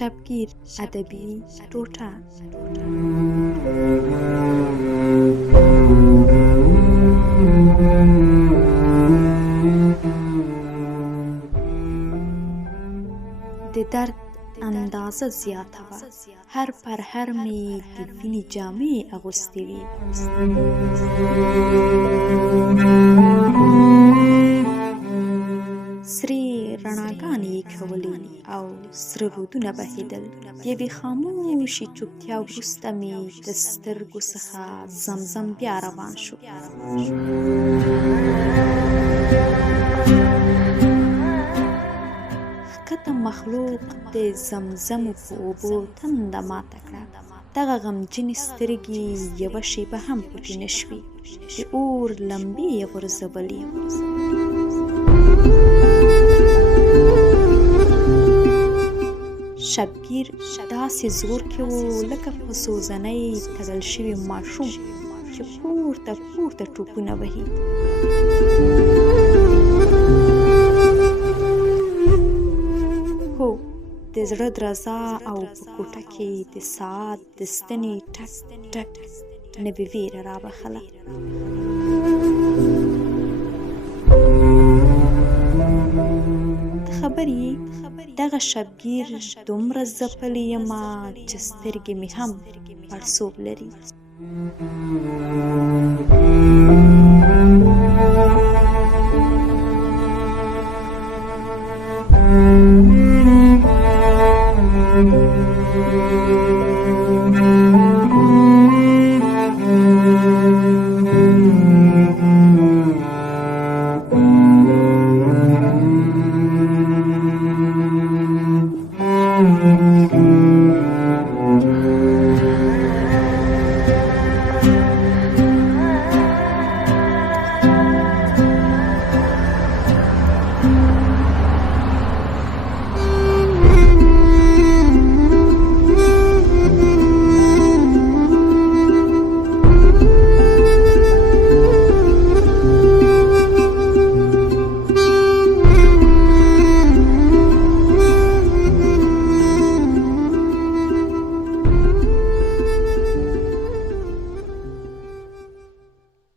شبگیر ادبی ټوټه. د درد اندازه زیاته وه، هر پر هر مې د وینې جامې اغوستې وې. سرې رڼاګانې یې کولې او سره رودونه بهېدل. د یوې خاموشې چوپتیا وروسته مې د سترګو څخه زمزم بیا روان شو. ښکته مخلوق د زمزمو په اوبو تنده ماته کړه. دغه غمجنې سترګې یوه شېبه هم پټې نه شوې، د اور لمبې یې غورځولې. شبگیر داسې زور کې و لکه په سوزنۍ تړل شوی ماشوم چې پورته پورته ټوپونه وهي. هو، د زړه درزا او په کوټه کې د ساعت د ستنې ټک ټک نوې ویره رابخله. خبرې دغه شبگیر دومره ځپلی یمه چې سترګې مې هم پړسوب لري.